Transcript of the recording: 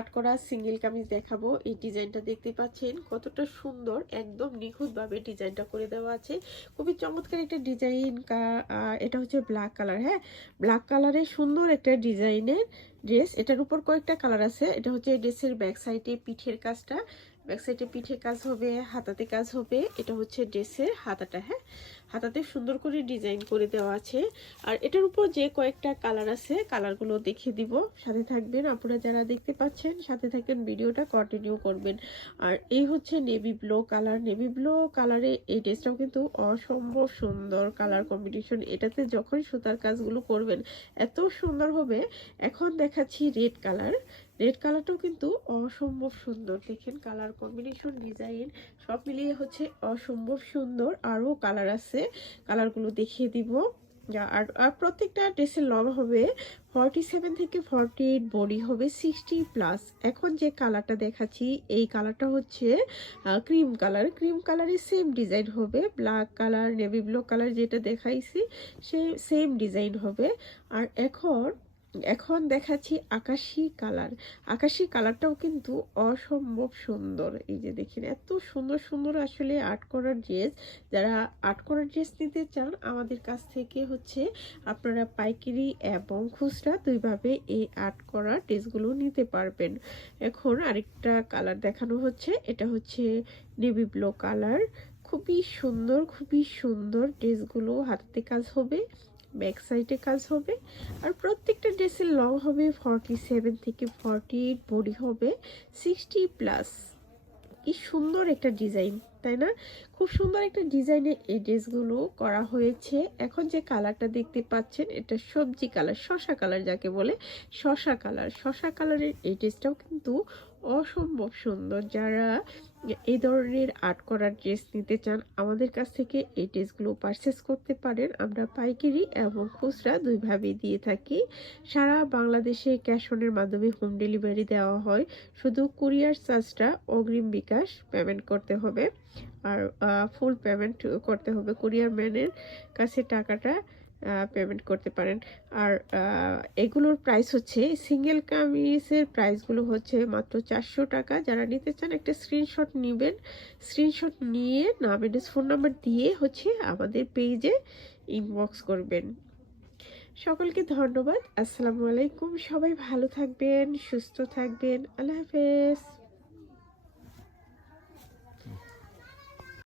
আট করা সিঙ্গেল কামিজ দেখাবো। এই ডিজাইনটা দেখতে পাচ্ছেন কতটা সুন্দর, একদম নিখুঁতভাবে ডিজাইনটা করে দেওয়া আছে। খুবই চমৎকার একটা ডিজাইন। এটা হচ্ছে ব্ল্যাক কালার। হ্যাঁ, ব্ল্যাক কালারের সুন্দর একটা ডিজাইনের ড্রেস। এটার উপর কয়েকটা কালার আছে। এটা হচ্ছে ড্রেসের ব্যাক সাইডে পিঠের কাজটা, ব্যাক সাইডে পিঠে কাজ হবে, হাতাতে কাজ হবে। এটা হচ্ছে ড্রেসের হাতাটা। হ্যাঁ, হাতাতে সুন্দর করে ডিজাইন করে দেওয়া আছে। আর এটার উপর যে কয়েকটা কালার আছে, কালারগুলো দেখিয়ে দিব। সাথে থাকবেন আপনারা যারা দেখতে পাচ্ছেন, সাথে থাকবেন, ভিডিওটা কন্টিনিউ করবেন। আর এই হচ্ছে navy blue colour. Navy blue কালারে এই ড্রেসটাও কিন্তু অসম্ভব সুন্দর কালার কম্বিনেশন। এটাতে যখন সুতার কাজগুলো করবেন এত সুন্দর হবে। এখন দেখাচ্ছি রেড কালার। রেড কালারটাও কিন্তু অসম্ভব সুন্দর। দেখেন কালার কম্বিনেশন, ডিজাইন সব মিলিয়ে হচ্ছে অসম্ভব সুন্দর। আরও কালার আছে, কালারগুলো দেখিয়ে দিব। আর প্রত্যেকটা ড্রেসের লং হবে 47 থেকে 48, বডি হবে 60+। এখন যে কালারটা দেখাচ্ছি এই কালারটা হচ্ছে ক্রিম কালার। ক্রিম কালারের সেম ডিজাইন হবে, black colour navy blue colour যেটা দেখাইছি সে সেম ডিজাইন হবে। আর এখন দেখাচ্ছি আকাশি কালার। আকাশি কালারটাও কিন্তু অসম্ভব সুন্দর। এই যে দেখেন এত সুন্দর সুন্দর আসলে আর্ট করার ড্রেস। যারা আর্ট করার ড্রেস নিতে চান আমাদের কাছ থেকে হচ্ছে আপনারা পাইকারি এবং খুচরা দুইভাবে এই আর্ট করা ড্রেসগুলো নিতে পারবেন। এখন আরেকটা কালার দেখানো হচ্ছে, এটা হচ্ছে নেভি ব্লু কালার। খুবই সুন্দর, খুবই সুন্দর ড্রেসগুলো। হাতে কাজ হবে, ব্যাক সাইডে কাজ হবে। আর প্রত্যেকটা ড্রেসের লং হবে 47 থেকে 48, বডি হবে 60+। কি সুন্দর একটা ডিজাইন, তাই না? খুব সুন্দর একটা ডিজাইনে এই ড্রেসগুলো করা হয়েছে। এখন যে কালারটা দেখতে পাচ্ছেন এটা সবজি কালার, শসা কালার যাকে বলে, শসা কালার। শসা কালারের এই ড্রেসটাও কিন্তু অসম্ভব সুন্দর। যারা এই ধরনের আর্ট করার ড্রেস নিতে চান আমাদের কাছ থেকে এই ড্রেসগুলো পারচেস করতে পারেন। আমরা পাইকারি এবং খুচরা দুইভাবেই দিয়ে থাকি। সারা বাংলাদেশে ক্যাশ অনের মাধ্যমে হোম ডেলিভারি দেওয়া হয়। শুধু কুরিয়ার চার্জটা অগ্রিম বিকাশ পেমেন্ট করতে হবে। আর ফুল পেমেন্ট করতে হবে, কুরিয়ার ম্যানের কাছে টাকাটা পেমেন্ট করতে পারেন। আর এগুলোর প্রাইস হচ্ছে, সিঙ্গেল কামিজের প্রাইসগুলো হচ্ছে মাত্র 400 টাকা। যারা নিতে চান একটা স্ক্রিনশট নেবেন, স্ক্রিনশট নিয়ে নাম অ্যাড্রেস ফোন নাম্বার দিয়ে হচ্ছে আমাদের পেজে ইনবক্স করবেন। সকলকে ধন্যবাদ। আসসালামু আলাইকুম। সবাই ভালো থাকবেন, সুস্থ থাকবেন। আল্লাহ হাফেজ।